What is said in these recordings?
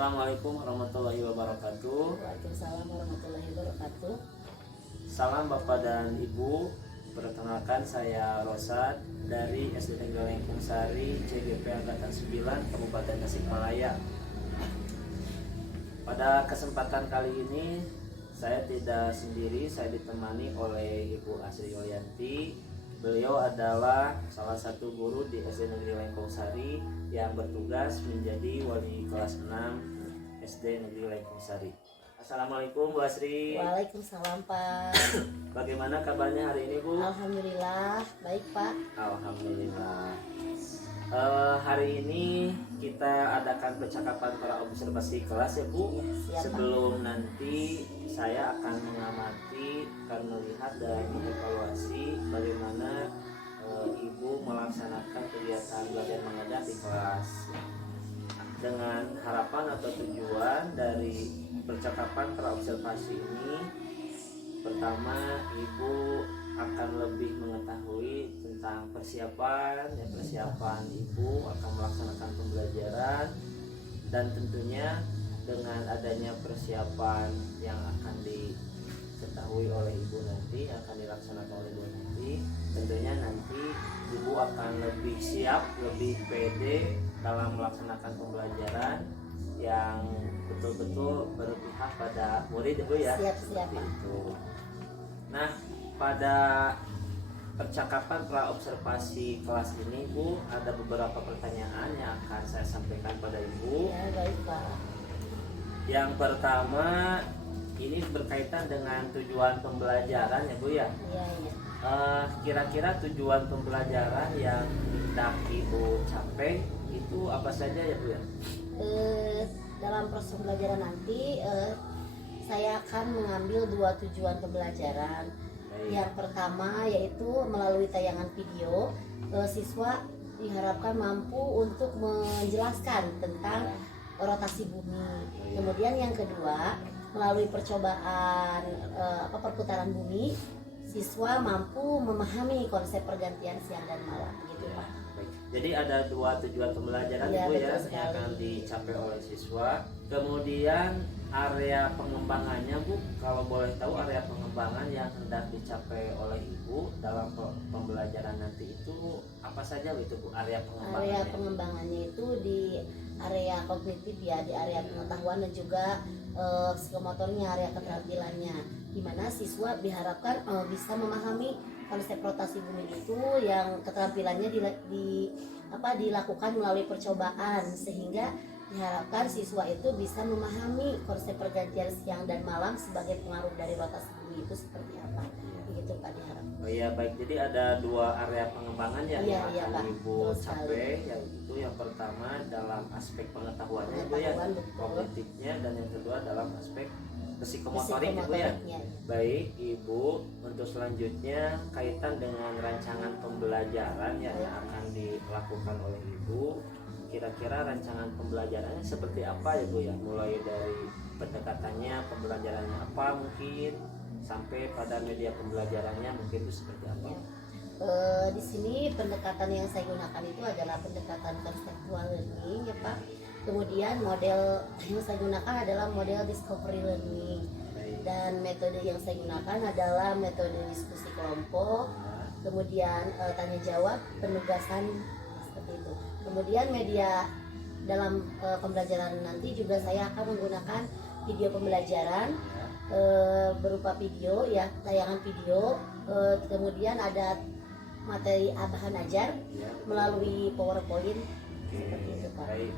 Assalamualaikum warahmatullahi wabarakatuh. Waalaikumsalam warahmatullahi wabarakatuh. Salam Bapak dan Ibu. Perkenalkan saya Rosad dari SD Negeri Lengkung Sari, CGP Angkatan 9, Kabupaten Tasikmalaya. Pada kesempatan kali ini saya tidak sendiri, saya ditemani oleh Ibu Asri Yulianti. Beliau adalah salah satu guru di SD Negeri Lengkung Sari yang bertugas menjadi wali kelas 6 SD Negeri Lengkung Sari. Assalamualaikum Bu Asri. Waalaikumsalam Pak. Bagaimana kabarnya hari ini Bu? Alhamdulillah baik Pak. Alhamdulillah. Hari ini kita adakan percakapan para observasi kelas ya Bu. Ya, siap, Sebelum nanti saya akan mengamati, akan melihat dan mengevaluasi bagaimana Ibu melaksanakan kegiatan belajar mengajar di kelas, dengan harapan atau tujuan dari percakapan para observasi ini. Pertama, Ibu akan lebih mengetahui tentang persiapan Ibu akan melaksanakan pembelajaran, dan tentunya dengan adanya persiapan yang akan diketahui oleh Ibu nanti, akan dilaksanakan oleh Ibu nanti, tentunya nanti Ibu akan lebih siap, lebih pede dalam melaksanakan pembelajaran yang betul-betul berpihak pada murid Ibu ya. Siap. Itu. Nah, pada percakapan pra observasi kelas ini Bu, ada beberapa pertanyaan yang akan saya sampaikan pada Ibu. Ya baik Pak. Yang pertama ini berkaitan dengan tujuan pembelajaran ya Bu ya. Iya. Kira-kira tujuan pembelajaran yang hendak Ibu capai itu apa saja ya Bu ya? Dalam proses pembelajaran nanti saya akan mengambil 2 tujuan pembelajaran. Yang pertama yaitu melalui tayangan video, siswa diharapkan mampu untuk menjelaskan tentang rotasi bumi. Kemudian yang kedua, melalui percobaan perputaran bumi, siswa mampu memahami konsep pergantian siang dan malam. Begitu Pak. Jadi ada 2 tujuan pembelajaran Ya, Bu ya betul yang sekali. akan dicapai oleh siswa. Kemudian area pengembangannya Bu, kalau boleh tahu area pengembangan yang hendak dicapai oleh Ibu dalam pembelajaran nanti itu apa saja itu Bu, area pengembangannya? Area pengembangannya itu di area kognitif ya, di area pengetahuan dan juga psikomotornya, area keterampilannya, di mana siswa diharapkan bisa memahami konsep rotasi bumi itu yang keterampilannya dilakukan melalui percobaan, sehingga diharapkan siswa itu bisa memahami konsep pergantian siang dan malam sebagai pengaruh dari rotasi bumi itu seperti apa. Begitu Pak diharapkan. Oh iya baik, jadi ada 2 area pengembangan ya Iya, yang akan Pak. Ibu Betul sekali. capai, yaitu yang pertama dalam aspek pengetahuannya Bu ya, Pengetahuan, betul. kognitifnya, dan yang kedua dalam aspek psikomotorik Bu ya. Psikomotoriknya. Baik Ibu, untuk selanjutnya kaitan dengan rancangan pembelajaran yang akan dilakukan oleh Ibu, kira-kira rancangan pembelajarannya seperti apa ya Bu ya, mulai dari pendekatannya, pembelajarannya apa mungkin, sampai pada media pembelajarannya mungkin itu seperti apa? Di sini pendekatan yang saya gunakan itu adalah pendekatan conceptual learning ya Pak. Kemudian model yang saya gunakan adalah model discovery learning, dan metode yang saya gunakan adalah metode diskusi kelompok, kemudian tanya jawab, penugasan, seperti itu. Kemudian media dalam pembelajaran nanti juga saya akan menggunakan video pembelajaran berupa video ya, tayangan video, kemudian ada materi bahan ajar melalui PowerPoint. Seperti itu Pak. Baik.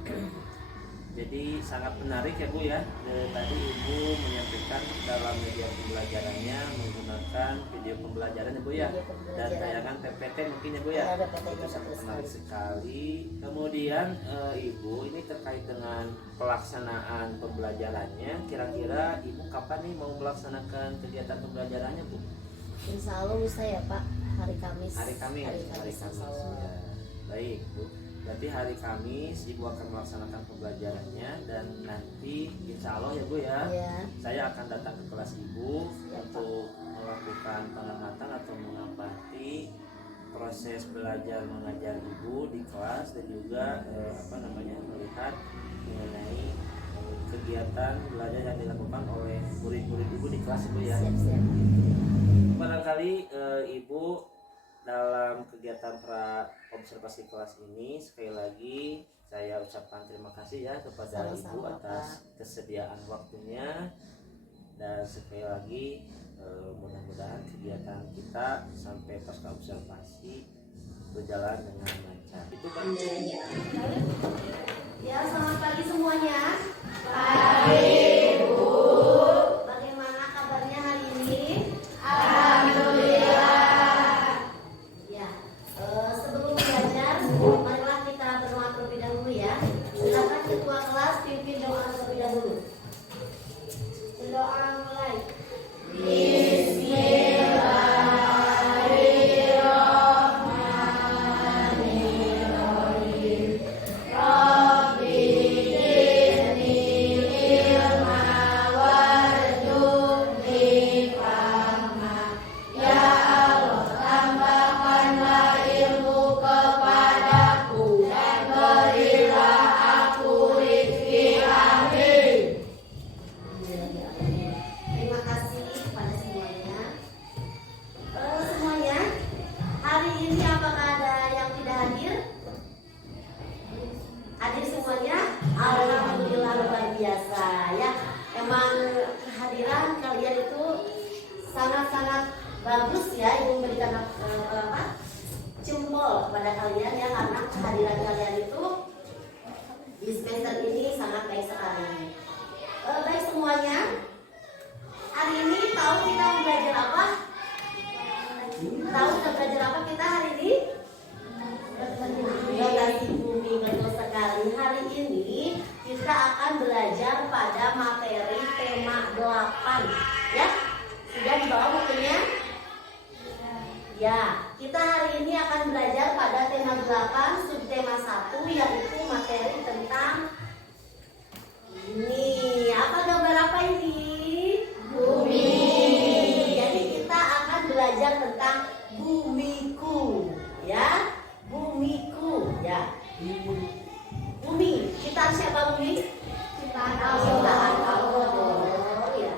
Jadi sangat menarik ya Bu ya. Tadi Ibu menyampaikan dalam media pembelajarannya menggunakan video pembelajaran ya Bu ya, Video pembelajaran. dan tayangan PPT mungkin ya Bu ya. Ada PPT-nya, Itu sangat betul menarik sekali. Kemudian Ibu ini terkait dengan pelaksanaan pembelajarannya, kira-kira Ibu kapan nih mau melaksanakan kegiatan pembelajarannya Bu? Insya Allah lusa ya Pak, hari Kamis. Hari Kamis. Insya Allah. Ya. Baik Bu. Berarti hari Kamis Ibu akan melaksanakan pembelajarannya, dan nanti insya Allah ya Bu ya, Iya. saya akan datang ke kelas Ibu Siap, untuk melakukan pengamatan atau mengamati proses belajar mengajar Ibu di kelas, dan juga melihat mengenai kegiatan belajar yang dilakukan oleh murid-murid ibu di kelas ibu ya. Siap. Barangkali ibu dalam kegiatan pra observasi kelas ini sekali lagi saya ucapkan terima kasih ya kepada Sama-sama, ibu atas kesediaan waktunya, dan sekali lagi mudah-mudahan kegiatan kita sampai pasca observasi berjalan dengan lancar. Itu kan. Ya, selamat pagi semuanya. Bu. Bagaimana kabarnya hari ini? Ya, sebelum belajar, marilah kita berdoa terlebih dahulu ya. Silakan ketua kelas pimpin doa terlebih dahulu. Berdoa mulai. Terima kasih kepada semuanya. Semuanya, hari ini apakah ada yang tidak hadir? Hadir semuanya? Alhamdulillah, luar biasa ya. Emang kehadiran kalian itu sangat-sangat bagus ya. Ibu memberikan jempol kepada kalian ya, karena kehadiran kalian itu di semester ini sangat baik sekali. Baik semuanya. Hari ini tahu kita mau belajar apa? Tahu kita belajar apa kita hari ini? Rotasi bumi, betul sekali. Hari ini kita akan belajar pada materi tema 8 ya. Sudah dibawa bukunya? Ya, kita hari ini akan belajar pada tema 8, subtema 1, yaitu materi tentang ini. Apa gambar apa ini? Bumi. Jadi kita akan belajar tentang bumiku, ya, bumiku, ya. Bumi. Kita siapa bumi? Ciptaan Allah. Ya.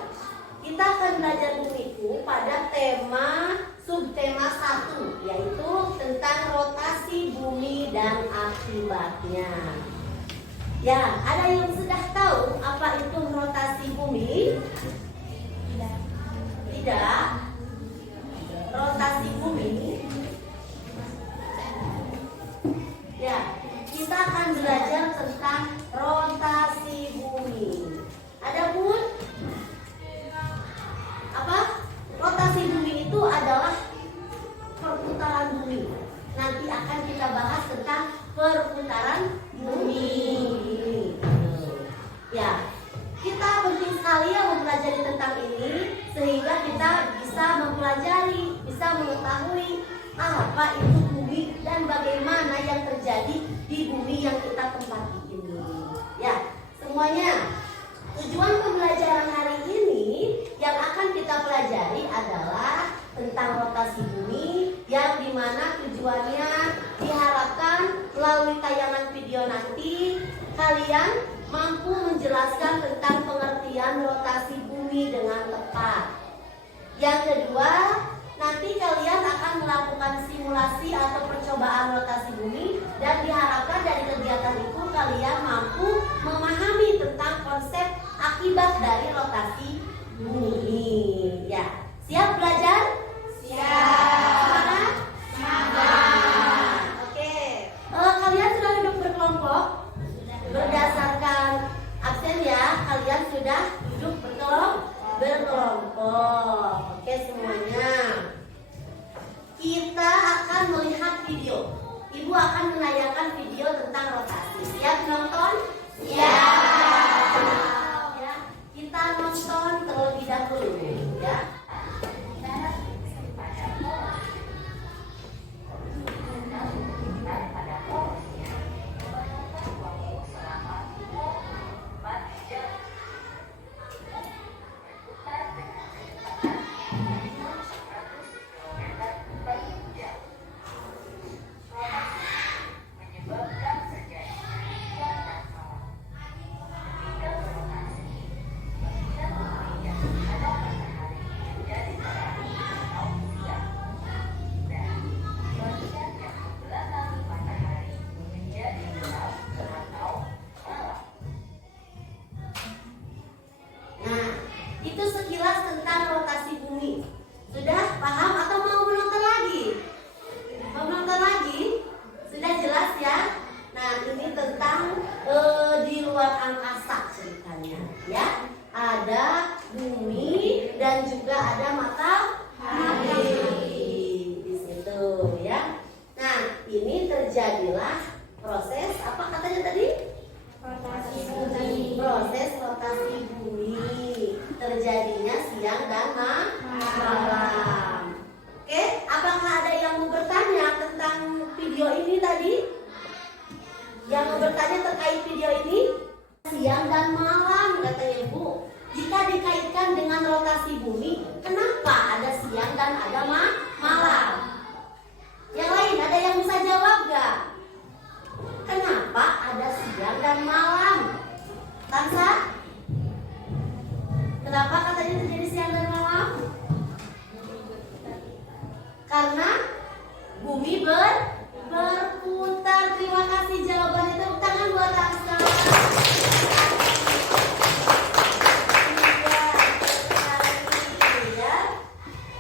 Kita akan belajar bumiku pada tema subtema 1, yaitu tentang rotasi bumi dan akibatnya. Ya, ada yang sudah tahu apa itu rotasi bumi? Tidak. Rotasi bumi. Ya, kita akan belajar tentang rotasi bumi. Adapun apa? Rotasi bumi itu adalah perputaran bumi. Nanti akan kita bahas tentang perputaran bumi. Ya, kita penting sekali ya mempelajari tentang ini, sehingga kita bisa mempelajari, bisa mengetahui apa itu bumi dan bagaimana yang terjadi di bumi yang kita tempati ini. Ya, semuanya. Tujuan pembelajaran hari ini yang akan kita pelajari adalah tentang rotasi bumi, yang dimana tujuannya diharapkan melalui tayangan video nanti kalian mampu menjelaskan tentang pengertian rotasi bumi dengan tepat. Yang kedua, nanti kalian akan melakukan simulasi atau percobaan rotasi bumi, dan diharapkan dari kegiatan itu kalian mampu memahami tentang konsep akibat dari rotasi bumi. Ya, siap belajar? Siap. Semangat. Oke. Kalian sudah duduk berkelompok? Berdasarkan absen ya, kalian sudah duduk berkelompok. Oke semuanya. Kita akan melihat video. Ibu akan menayangkan video tentang rotasi. Siap nonton? Siap. Ya, kita nonton terlebih dahulu ya. berkaitan dengan rotasi bumi, kenapa ada siang dan ada malam? Yang lain ada yang bisa jawab gak? Kenapa ada siang dan malam? Tansa? Kenapa katanya terjadi siang dan malam? Karena bumi berputar. Terima kasih jawabannya. Tepuk tangan buat Tansa.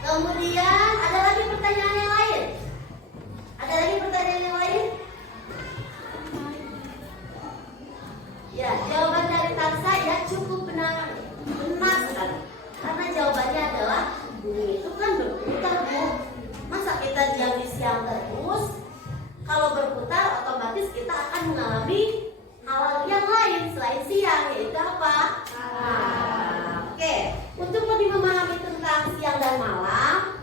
Kemudian ada lagi pertanyaan yang lain? Ada lagi pertanyaan yang lain? Ya, jawaban dari Tansa ya cukup benar sekali. Karena jawabannya adalah bumi itu kan berputar, Bu. Masa kita diam di siang terus? Kalau berputar otomatis kita akan mengalami hal yang lain selain siang, yaitu apa? Oke, untuk lebih memahami tentang siang dan malam,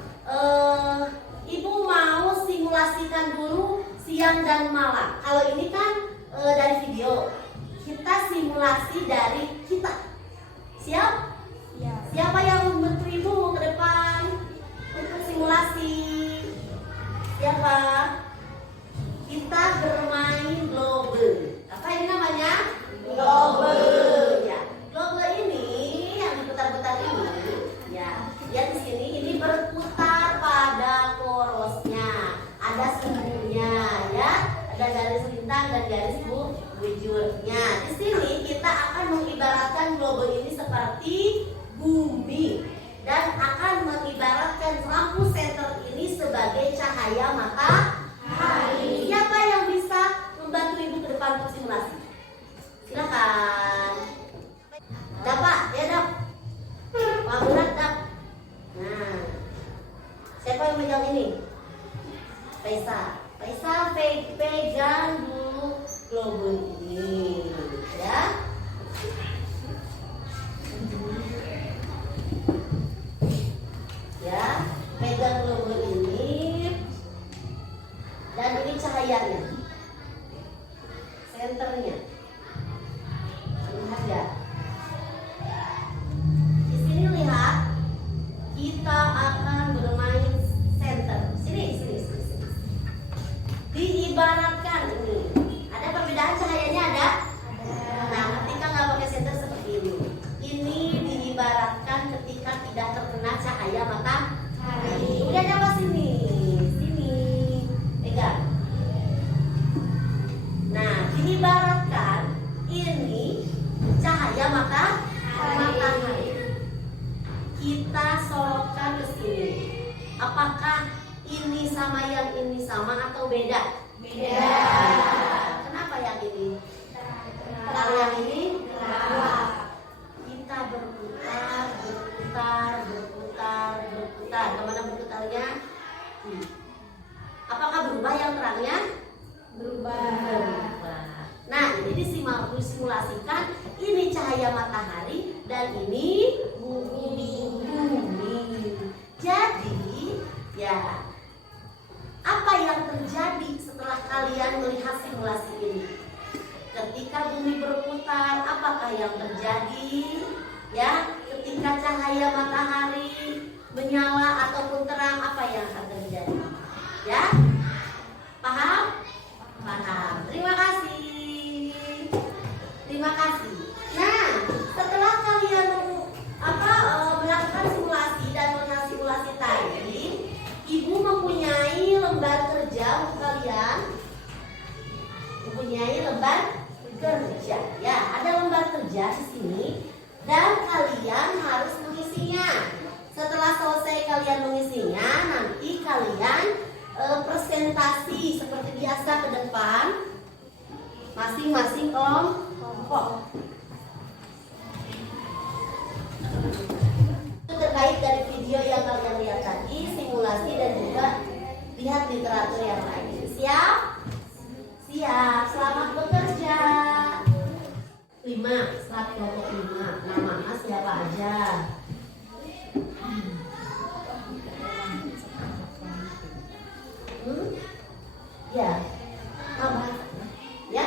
Ibu mau simulasikan dulu siang dan malam. Kalau ini kan dari video, kita simulasi dari kita. Siap? Ya. Siapa yang membantu Ibu ke depan untuk simulasi? Siapa? Kita bermain globe. Apa ini namanya? Globe. Ya, globe ini yang diputar-putar ini. Ya, lihat di sini ini berputar pada porosnya. Ada sumbunya, ya. Ada garis lintang dan garis bujurnya. Di sini kita akan mengibaratkan globe ini seperti bumi dan akan mengibaratkan lampu senter ini sebagai cahaya matahari. Siapa yang bisa membantu Ibu ke depan untuk simulasi? Silakan. Dapat, ya Dap. Pak Murat Dap. Nah, siapa yang megang ini? Faisal pegang dulu globe ini, ya. Ya, pegang globe ini. Dan ini cahayanya, senternya. Lihat ya. Di sini lihat, kita akan bermain center. Sini. Diibaratkan ini. Ada perbedaan cahayanya ada? Nah, ketika nggak pakai center seperti ini. Ini diibaratkan ketika tidak terkena cahaya matahari. Udah dapat sini. Pegang. Nah, diibaratkan ini cahaya matahari. Kita sorotkan ke sini. Apakah ini sama yang ini sama atau beda? Beda. Kenapa yang ini? Kalau yang ini kita berputar. Kemana berputarnya? Apakah berubah yang terangnya? Berubah. Nah, ini disimulasikan. Ini cahaya matahari dan ini bumi. Jadi, ya, apa yang terjadi setelah kalian melihat simulasi ini? Ketika bumi berputar, apakah yang terjadi? Ya, ketika cahaya matahari menyala ataupun terang, apa yang akan terjadi? Ya, paham? Paham. Terima kasih. Nah, setelah kalian melakukan simulasi dan mensimulasi tadi, Ibu mempunyai lembar kerja untuk kalian. Mempunyai lembar kerja. Ya, ada lembar kerja di sini dan kalian harus mengisinya. Setelah selesai kalian mengisinya, nanti kalian presentasi seperti biasa ke depan, masing-masing kelompok. Itu terkait dari video yang kalian lihat tadi, simulasi dan juga lihat literatur yang lain. Siap? Siap. Selamat bekerja. 5, slide kelompok 5. Nama siapa aja? Ya. Apa? Ya.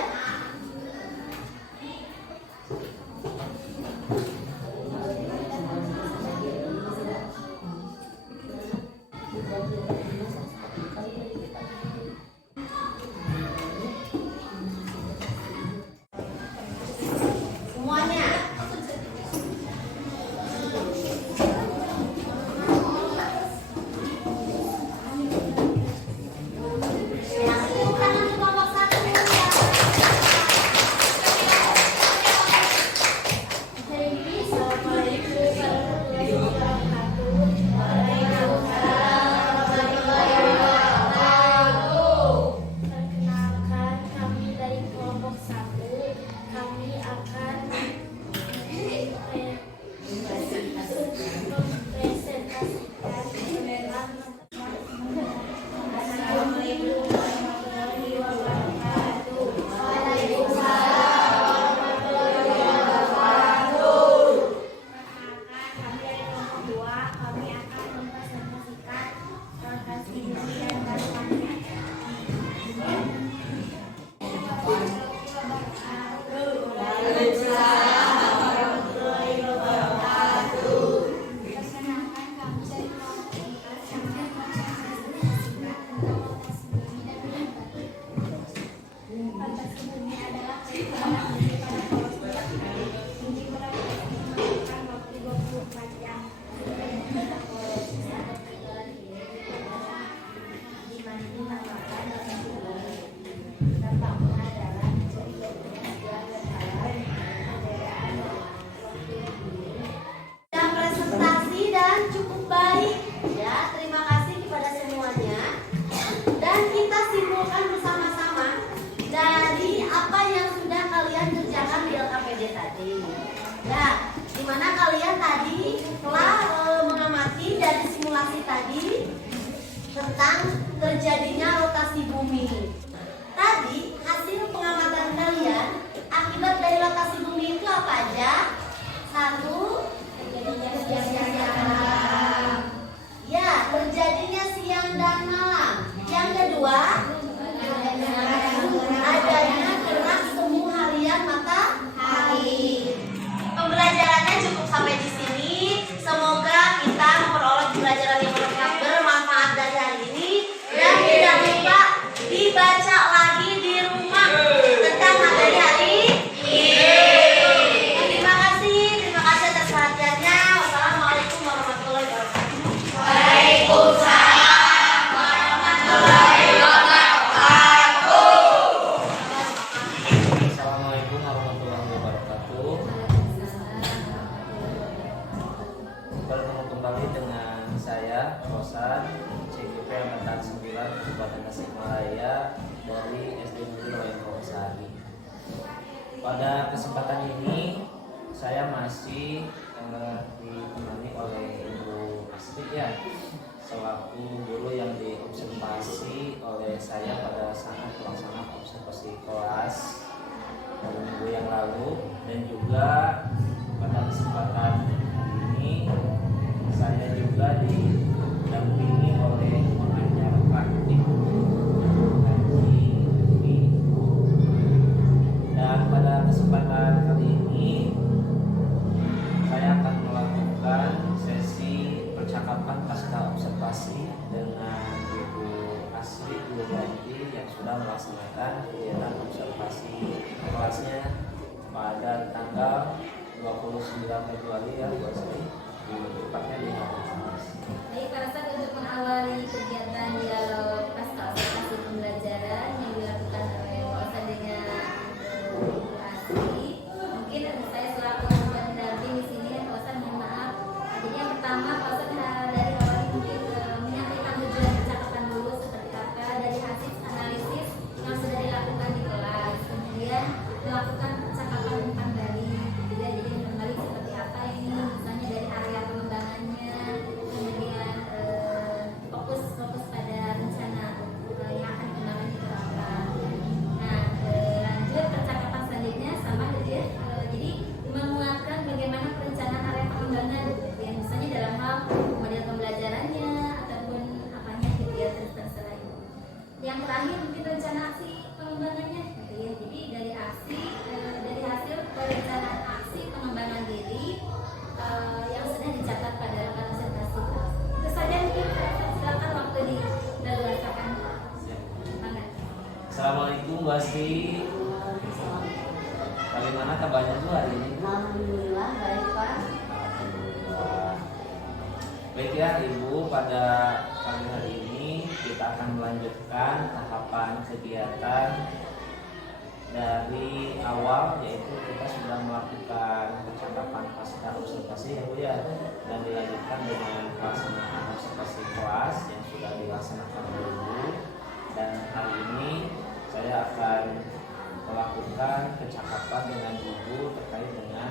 Dan presentasi dan cukup baik ya, terima kasih kepada semuanya. Dan kita simpulkan bersama-sama dari apa yang sudah kalian kerjakan di LKPD tadi. Ya, dimana kalian tadi telah mengamati dari simulasi tadi tentang terjadinya rotasi bumi. Tadi hasil pengamatan kalian akibat dari rotasi bumi itu apa aja? Satu, ya, terjadinya siang dan malam. Yang kedua, adanya gerak semu harian matahari. Pembelajarannya cukup sampai di sini. Semoga kita memperoleh pembelajaran yang bermanfaat dari hari ini. Dan tidak lupa dibaca lagi di rumah tentang materi hari ini. Terima kasih atas perhatiannya. Wassalamualaikum warahmatullahi wabarakatuh. Waalaikumsalam warahmatullahi wabarakatuh. Assalamualaikum warahmatullahi wabarakatuh. Bertemu kembali dengan saya Rosan, CGP Angkatan 9 Kabupaten Tasikmalaya dari SD Negeri Loyang Kawasari. Pada kesempatan ini saya masih ditemani oleh Ibu Astrid ya, selaku guru yang diobservasi oleh saya pada saat pelaksanaan observasi kelas minggu yang lalu, dan juga pada kesempatan ini saya juga didampingi oleh pengajar praktik haji Ibu. Dan pada kesempatan kali ini saya akan melakukan sesi percakapan pasca observasi dengan Ibu Asri Gulwanti yang sudah melaksanakan kegiatan observasi kelasnya pada tanggal 29 Februari ya Bu Asri, tepatnya di hari Kamis. Baik, pada saat untuk mengawali kegiatan dialog pasca observasi pembelajaran yang dilakukan oleh Wawasan dengan Ibu Asri, mungkin saya selaku pendamping di sini Wawasan mohon maaf. Jadi yang pertama Wawasan dari awal mungkin menyampaikan tujuan percakapan dulu seperti apa dari hasil analisis yang sudah dilakukan di kelas, kemudian melakukan percakapan tentang Bali, jadi Bali seperti apa ini, misalnya dari area pengembangannya, kemudian fokus pada rencana yang akan dikembangkan itu apa. Nah, lanjut percakapan selanjutnya sama jadi memuatkan bagaimana perencanaan area pengembangan, yang misalnya dalam hal model pembelajarannya ataupun apanya gitu ya, terserah. Yang terakhir mungkin rencana aksi pengembangannya gitu ya. Jadi dari hasil perencanaan aksi pengembangan diri yang sudah dicatat pada rekan observasi. Itu saja mungkin, silakan waktu dilakukan. Semangat. Assalamualaikum Bu Asri. Bagaimana kabarnya Bu hari ini? Alhamdulillah baik Pak. Alhamdulillah. Baik ya Ibu, pada pagi hari ini kita akan melanjutkan tahapan kegiatan dari awal, yaitu kita sudah melakukan percakapan pasca observasi ya Bu ya, dan dilanjutkan dengan pelaksanaan observasi kelas yang sudah dilaksanakan dulu. Dan hari ini saya akan melakukan percakapan dengan Ibu terkait dengan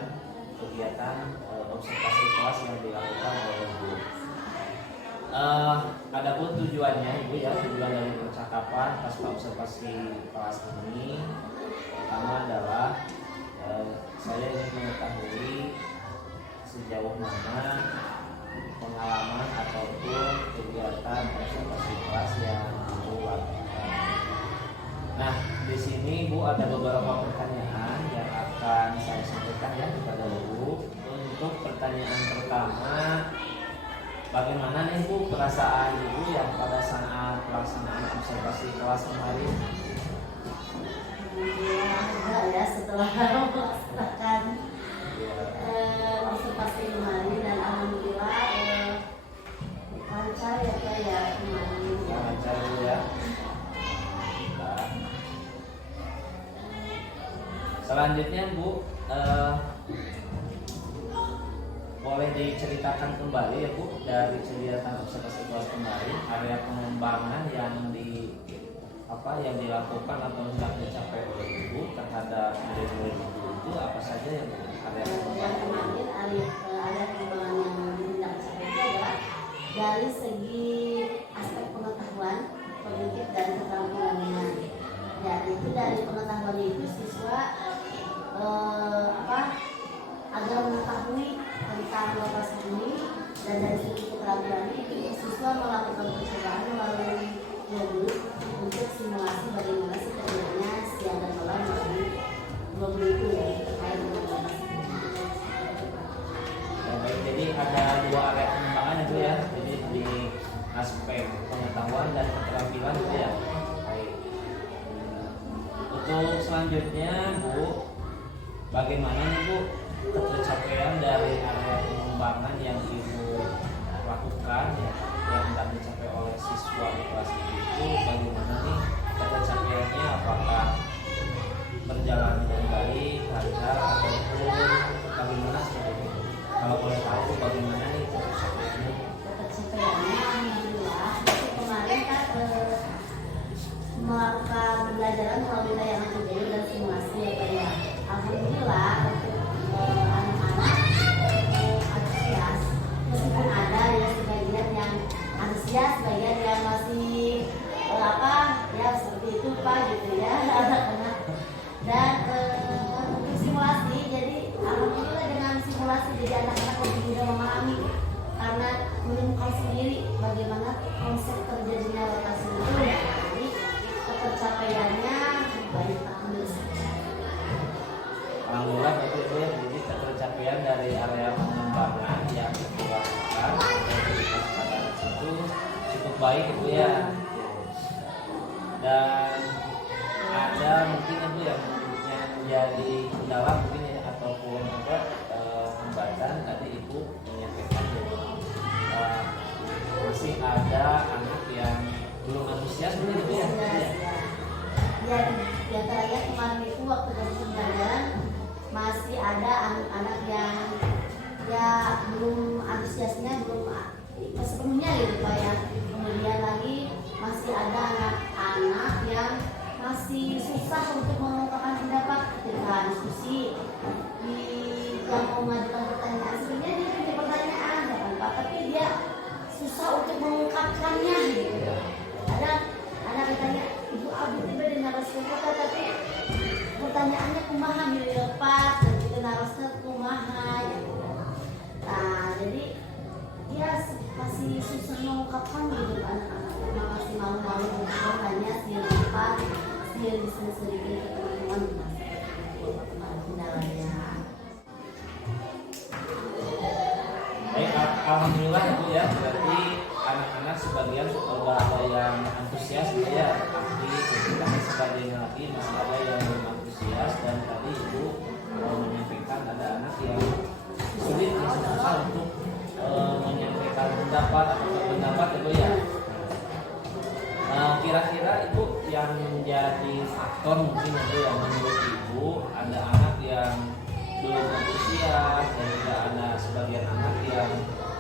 kegiatan observasi kelas yang dilakukan oleh Ibu. Adapun tujuannya Ibu ya, tujuan dari percakapan pasca observasi kelas ini pertama adalah saya ingin mengetahui sejauh mana pengalaman ataupun kegiatan observasi kelas yang Ibu lakukan. Nah, di sini Bu ada beberapa pertanyaan yang akan saya sampaikan ya kepada Ibu. Untuk pertanyaan pertama, bagaimana nih Bu perasaan Ibu ya pada saat pelaksanaan observasi kelas kemarin? Ya, setelah melaksanakan observasi kemarin, dan alhamdulillah lancar ya Pak ya kemarin. Lancar Bu ya. Selanjutnya Bu, boleh diceritakan kembali ya Bu dari kegiatan observasi kelas kemarin area pengembangan yang dilakukan atau hendak dicapai oleh Ibu terhadap murid-murid itu apa saja yang area Yang pengembangan? kemarin area pengembangan yang hendak dicapai itu adalah dari segi aspek pengetahuan, kognitif dan keterampilannya. Ya, itu dari pengetahuan itu siswa agar mengetahui tentang lokasi ini, dan dari segi keterampilannya itu siswa melakukan percobaan melalui globus untuk simulasi bagaimana sih terjadinya siang dan malam melalui globus itu ya, terkait dengan lokasi. Ya, baik, jadi ada dua area pengembangan itu ya, jadi di aspek pengetahuan dan keterampilan itu ya. Baik. Untuk selanjutnya Bu, bagaimana nih Bu tercapaian dari area pengembangan yang Ibu lakukan ya, yang hendak dicapai oleh siswa di kelas itu, bagaimana nih tercapaiannya, apakah berjalan dengan baik, lancar ataupun bagaimana seperti itu? Kalau boleh tahu bagaimana nih tercapaiannya? Tercapaiannya alhamdulillah itu kemarin kan melakukan pembelajaran melalui tayangan video dan simulasi ya Pak ya. Alhamdulillah untuk anak-anak antusias, meskipun ada ya sebagian yang antusias, sebagian yang masih ya seperti itu Pak gitu ya anak-anak. Dan untuk simulasi, jadi alhamdulillah dengan simulasi jadi anak-anak lebih mudah memahami karena menemukan sendiri bagaimana konsep terjadinya rotasi itu. Jadi tercapaiannya baik alhamdulillah. Alhamdulillah itu ya, jadi tercapaian dari area pengembangan yang dilakukan pada itu cukup baik itu ya. Dan ada mungkin itu yang menjadi kendala mungkin ya, ataupun hambatan tadi Ibu menyampaikan masih ada anak yang belum antusias mungkin itu ya. Ya, di antaranya kemarin itu waktu dari pembelajaran masih ada anak-anak yang ya belum antusiasnya belum sepenuhnya gitu Pak ya. Kemudian lagi masih ada anak-anak yang masih susah untuk mengungkapkan pendapat ketika diskusi yang mau mengajukan pertanyaan. Sebenarnya dia punya pertanyaan Pak, tapi dia susah untuk mengungkapkannya gitu. Ada anak bertanya, Ibu Abi tiba di narasnya kota, tapi pertanyaannya kumaha lepas dan juga narasnya kumaha gitu. Nah, jadi dia masih susah mengungkapkan gitu anak-anak, masih malu-malu untuk bertanya sendiri depan, sendiri disering-seringin ke teman-teman kendalanya. Baik, alhamdulillah itu ya, berarti anak-anak sebagian sudah ada yang antusias gitu ya, tapi ketika sebagian lagi masih ada yang belum antusias. Dan tadi Ibu menyampaikan ada anak yang sulit yang susah untuk menyampaikan pendapat atau pendapat itu ya. Kira-kira itu yang menjadi faktor mungkin itu yang menurut Ibu, ada anak yang belum antusias dan juga ada sebagian anak yang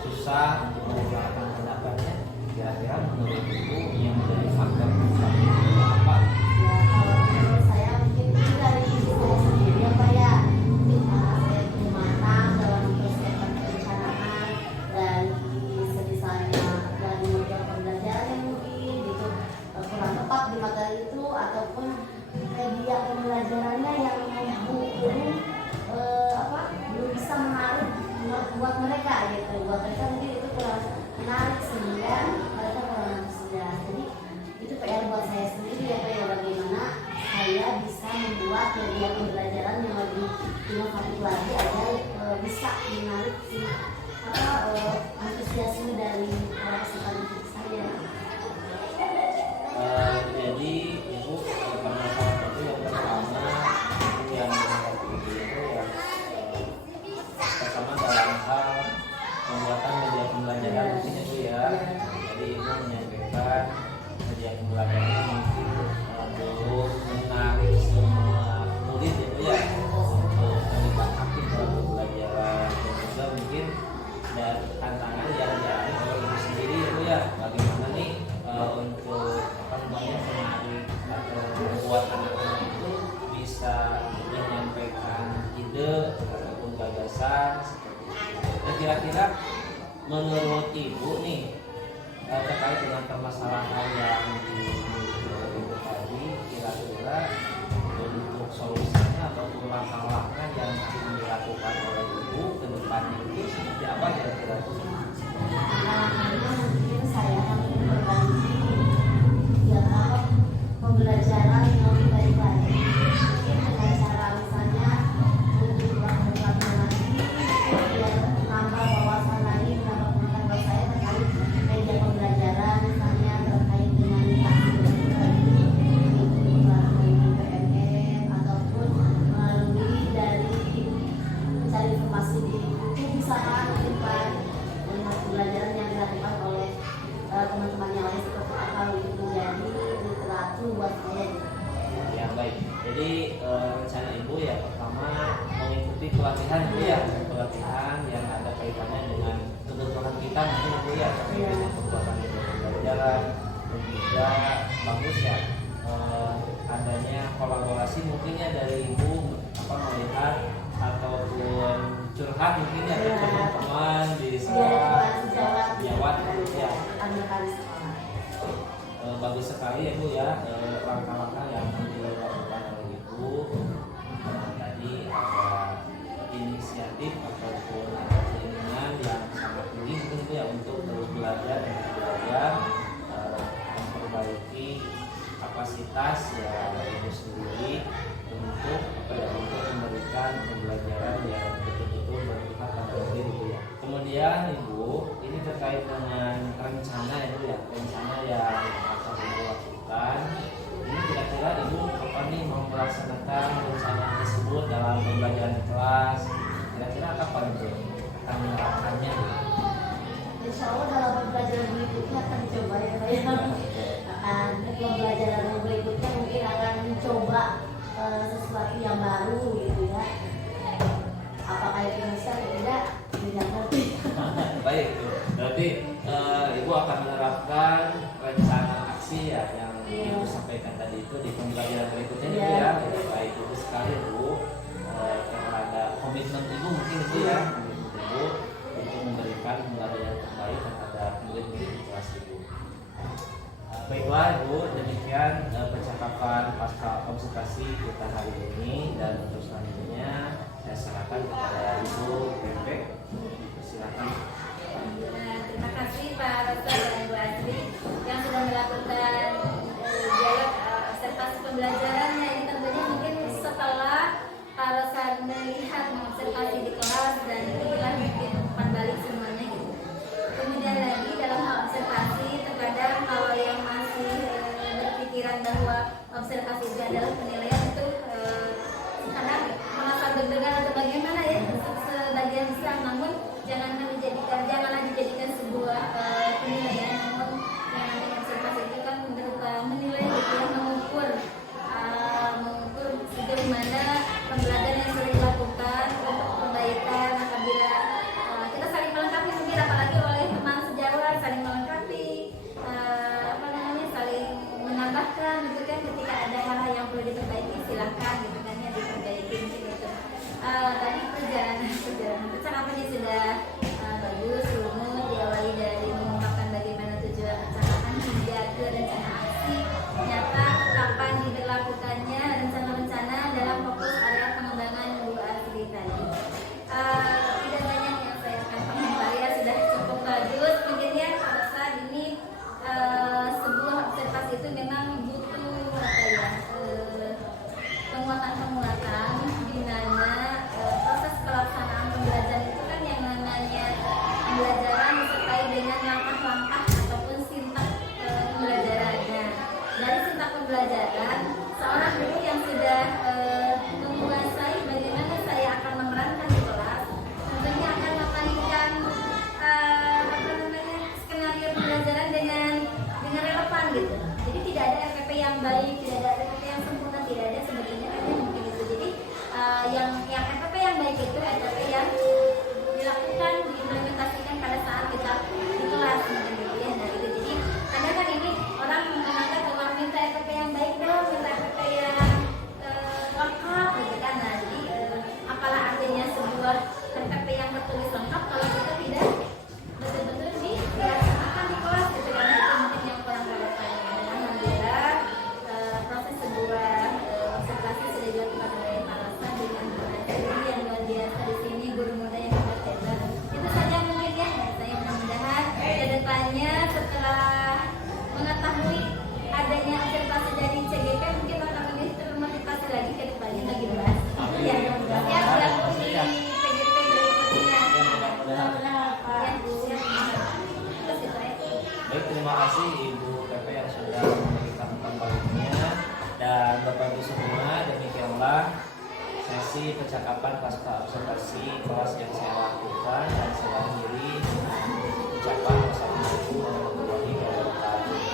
susah untuk mengungkapkan pendapatnya. Kira-kira menurut Ibu yang menjadi faktor apa? Ya, kalau menurut saya mungkin itu dari saya sendiri ya Pak ya. Mungkin saya belum matang dalam mempersiapkan perencanaan dan misalnya dari model pembelajaran yang mungkin gitu kurang tepat di materi itu, ataupun media pembelajarannya yang belum bisa menarik buat mereka gitu. Buat mereka mungkin itu kurang menarik sehingga mereka kurang antusias. Jadi itu PR buat saya sendiri ya Pak ya, bagaimana saya bisa membuat media pembelajaran yang lebih inovatif lagi agar bisa menarik antusiasme dari para peserta didik saya. Jadi Ibu pernah salah satu yang pertama itu yang menghadapi itu yang pertama dalam hal pembuatan media pembelajaran mungkin itu ya. Jadi Ibu menyampaikan media pembelajaran mungkin belum menarik semua murid itu ya. buat anak-anak itu bisa menyampaikan ide ataupun gagasan seperti itu. Dan kira-kira menurut ibu nih terkait dengan permasalahan yang dimiliki oleh ibu tadi, kira-kira untuk solusinya ataupun langkah-langkah yang akan dilakukan oleh ibu ke depannya itu seperti apa kira-kira? Mungkin saya akan berbagi ya pembelajaran yang lebih baik lagi, mungkin dengan cara misalnya untuk melakukan lagi biar menambah wawasan lagi, menambah pengetahuan saya terkait media pembelajaran misalnya terkait dengan melalui PMM ataupun melalui dari mencari informasi di YouTube misalkan mungkin Pak, melihat pembelajaran yang dilakukan oleh teman-teman yang lain seperti apa itu menjadi literatur buat saya. Ya baik, jadi rencana ibu ya pertama mengikuti pelatihan ibu ya, pelatihan yang ada kaitannya dengan kebutuhan kita mungkin ibu ya, terkait dengan kebutuhan pembelajaran, dan juga bagus ya adanya kolaborasi mungkin ya dari ibu melihat ataupun curhat mungkin ya ke teman-teman di sekolah, sejawat ya. Bagus sekali ya Bu ya langkah-langkah yang dilakukan oleh Ibu. Tadi ada inisiatif ataupun ada keinginan yang sangat tinggi mungkin Bu ya untuk terus belajar dan belajar memperbaiki kapasitas ya Ibu sendiri untuk untuk memberikan pembelajaran yang betul-betul berpihak pada diri Bu ya. Kemudian Ibu ini terkait dengan rencana ya Bu ya, rencana yang akan Ibu lakukan. Ini kira-kira Ibu kapan nih mau melaksanakan rencana tersebut dalam pembelajaran kelas? Kira-kira kapan itu akan menerapkannya? Insya Allah dalam pembelajaran berikutnya akan dicoba ya Pak ya. Akan pembelajaran yang berikutnya mungkin akan mencoba sesuatu yang baru gitu ya. Apakah itu bisa atau tidak ngerti. Baik, berarti Ibu akan menerapkan rencana aksi ya yang Ibu sampaikan tadi itu di pembelajaran berikutnya Ibu ya. Baik itu sekali Ibu terhadap komitmen Ibu mungkin Ibu ya, komitmen Ibu untuk memberikan pembelajaran terbaik terhadap murid-murid di kelas Ibu. Baiklah Ibu, demikian percakapan pasca konsultasi kita hari ini, dan untuk selanjutnya saya serahkan kepada Ibu Bebek. Silakan. Terima kasih Pak Rosa dan Ibu Asri yang sudah melakukan dialog observasi pembelajarannya. Ini tentunya mungkin setelah Pak Rosa melihat mengobservasi di kelas dan inilah mungkin umpan balik semuanya gitu. Kemudian lagi dalam hal observasi, terkadang kalau yang masih berpikiran bahwa observasi itu adalah penilaian itu kadang merasa deg-degan atau bagaimana ya sebagian besar, namun janganlah dijadikan sebuah penilaian, namun yang nanti observasi itu kan menilai gitu ya, mengukur sejauh mana pembelajaran yang sudah dilakukan untuk perbaikan apabila kita saling melengkapi, mungkin apalagi oleh teman sejawat saling melengkapi saling menambahkan gitu kan, ketika ada hal-hal yang perlu diperbaiki silahkan gitu kan ya diperbaiki gitu. Tadi percakapannya sudah bagus, rumit, diawali dari mengungkapkan bagaimana tujuan pencakapan hingga ke rencana aksi nyata kapan diberlakukannya rencana-rencana dalam fokus area pengembangan Bu Asri tadi. Tidak banyak yang saya akan komentari ya, sudah cukup bagus. Mungkin ya pada saat ini sebuah observasi itu memang butuh penguatan di mana proses pelaksanaan pembelajaran itu kan yang namanya pembelajaran disertai dengan langkah-langkah ataupun sintak pembelajaran. Nah, dari sintak pembelajaran seorang guru yang sudah menguasai bagaimana saya akan memerankan di kelas, tentunya akan memainkan skenario pembelajaran dengan relevan gitu. Jadi tidak ada RPP yang baik, tidak ada RPP yang sempurna, tidak ada sebagainya kan mungkin itu. Jadi yang RPP yang baik itu RPP yang dilakukan, diimplementasikan pada saat kita di kelas mungkin gitu ya. Nah, gitu. Jadi kadang kan ini orang menganggap bahwa minta RPP yang baik dong, minta RPP yang isi percakapan pasca observasi kelas yang saya lakukan dan saya akhiri dengan ucapan wassalamualaikum warahmatullahi wabarakatuh.